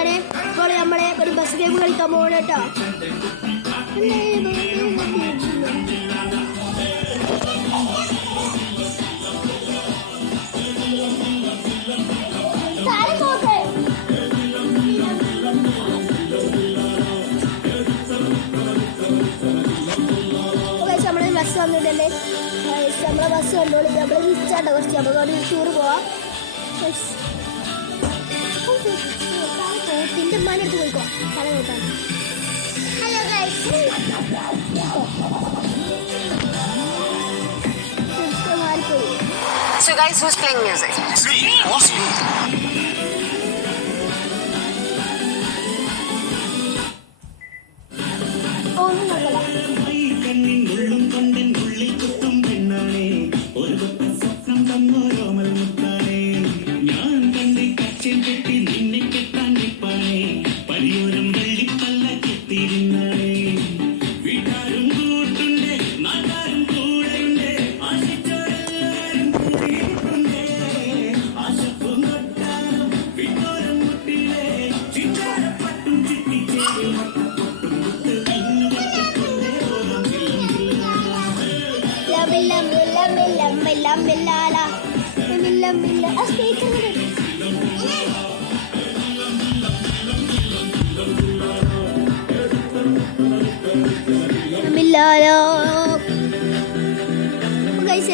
കൂട്ടുകാരെ, ഇപ്പോൾ നമ്മളെ ഒരു ബസ് ഗെയിം കളിക്കാൻ പോകണം കേട്ടോ. നമ്മുടെ ബസ് വന്നിട്ടുണ്ട്. നമ്മളെ ബസ് കണ്ടോളി. നമ്മൾ വിളിച്ചാട്ടോ കുറച്ച് നമുക്ക് ടൂർ പോവാം. തിൻ്റെ ഉമ്മാൻ്റെ അടുത്ത് പോയിക്കോ തല നോക്കാൻ. ഹലോ ഗൈസ്, മാറിപ്പോയി. So guys, who's playing music? Me. What's you? ഒന്നും നോക്കല.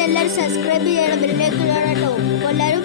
എല്ലാവരും സബ്സ്ക്രൈബ് ചെയ്യണം, ബെല്ലിലേക്ക് ഇടണം കേട്ടോ. എല്ലാവരും